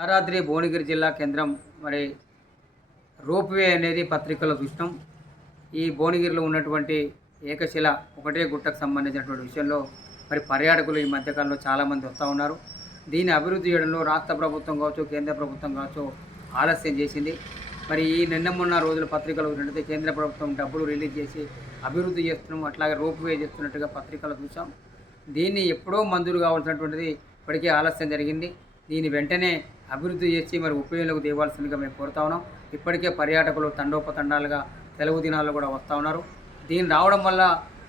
యాదాద్రి భువనగిరి జిల్లా కేంద్రం మరి రోప్వే అనేది పత్రికలో చూసినాం. ఈ భువనగిరిలో ఉన్నటువంటి ఏకశిల ఒకటే గుట్టకు సంబంధించినటువంటి విషయంలో మరి పర్యాటకులు ఈ మధ్యకాలంలో చాలామంది వస్తూ ఉన్నారు. దీన్ని అభివృద్ధి చేయడంలో రాష్ట్ర ప్రభుత్వం కావచ్చు, కేంద్ర ప్రభుత్వం కావచ్చు ఆలస్యం చేసింది. మరి ఈ మొన్న రోజుల పత్రికలు ఉన్నట్లయితే కేంద్ర ప్రభుత్వం డబ్బులు రిలీజ్ చేసి అభివృద్ధి చేస్తున్నాం, అట్లాగే రోప్వే చేస్తున్నట్టుగా పత్రికలు చూసాం. దీన్ని ఎప్పుడో మంజూరు కావాల్సినటువంటిది ఇప్పటికే ఆలస్యం జరిగింది. దీన్ని వెంటనే అభివృద్ధి చేసి మరి ఉపయోగంలోకి తేవాల్సిందిగా మేము కోరుతా ఉన్నాం. ఇప్పటికే పర్యాటకులు తండోపతండాలుగా సెలవు దినాల్లో కూడా వస్తూ ఉన్నారు. దీన్ని రావడం వల్ల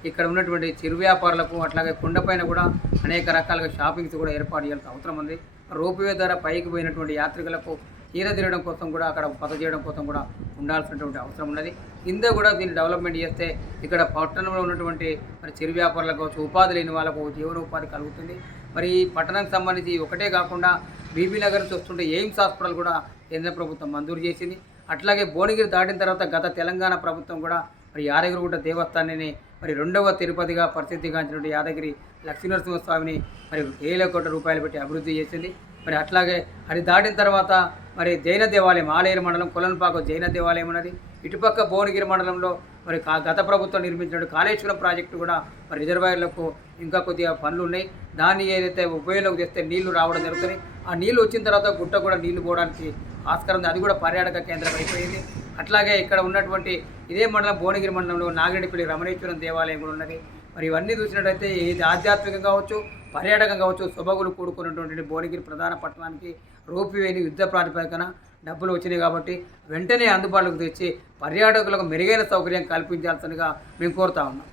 ఇక్కడ ఉన్నటువంటి చిరు వ్యాపారులకు అట్లాగే కొండపైన కూడా అనేక రకాలుగా షాపింగ్స్ కూడా ఏర్పాటు చేయాల్సిన అవసరం ఉంది. రోప్వే ద్వారా పైకి పోయినటువంటి యాత్రికులకు తీరదిరడం కోసం కూడా అక్కడ పత చేయడం కోసం కూడా ఉండాల్సినటువంటి అవసరం ఉన్నది. కింద కూడా దీన్ని డెవలప్మెంట్ చేస్తే ఇక్కడ పట్టణంలో ఉన్నటువంటి మరి చిరు వ్యాపారులకు కావచ్చు, ఉపాధి లేని వాళ్ళకు జీవనోపాధి కలుగుతుంది. మరి ఈ పట్టణానికి సంబంధించి ఒకటే కాకుండా బీబీ నగర్ నుంచి వస్తుంటే ఎయిమ్స్ హాస్పిటల్ కూడా కేంద్ర ప్రభుత్వం మంజూరు చేసింది. అట్లాగే భువనగిరి దాటిన తర్వాత గత తెలంగాణ ప్రభుత్వం కూడా మరి యాదగిరిగుట్ట దేవస్థానాన్ని మరి 2వ తిరుపతిగా ప్రసిద్ధిగాంచినటువంటి యాదగిరి లక్ష్మీనరసింహస్వామిని మరి వేల కోట్ల రూపాయలు పెట్టి అభివృద్ధి చేసింది. మరి అట్లాగే అది దాటిన తర్వాత మరి జైన దేవాలయం ఆలేరు మండలం కొలన్పాకు జైన దేవాలయం ఉన్నది. ఇటుపక్క భువనగిరి మండలంలో మరి గత ప్రభుత్వం నిర్మించిన కాళేశ్వరం ప్రాజెక్టు కూడా మరి రిజర్వాయర్లకు ఇంకా కొద్దిగా పనులు ఉన్నాయి. దాన్ని ఏదైతే ఉపయోగంలోకి తెస్తే నీళ్లు రావడం జరుగుతుంది. ఆ నీళ్లు వచ్చిన తర్వాత గుట్ట కూడా నీళ్లు పోవడానికి ఆస్కారం ఉంది. అది కూడా పర్యాటక కేంద్రం అయిపోయింది. అట్లాగే ఇక్కడ ఉన్నటువంటి ఇదే మండలం భువనగిరి మండలంలో నాగిరెడ్డిపల్లి రమణేశ్వరం దేవాలయం కూడా ఉన్నది. మరి ఇవన్నీ చూసినట్టయితే ఇది ఆధ్యాత్మికంగా కావచ్చు, పర్యాటకం కావచ్చు, శుభగులు కూడుకున్నటువంటి భువనగిరి ప్రధాన పట్టణానికి రోప్వేని యుద్ధ ప్రాతిపదికన డబ్బులు వచ్చినాయి కాబట్టి వెంటనే అందుబాటులోకి తెచ్చి పర్యాటకులకు మెరుగైన సౌకర్యం కల్పించాల్సిందిగా మేము కోరుతా ఉన్నాం.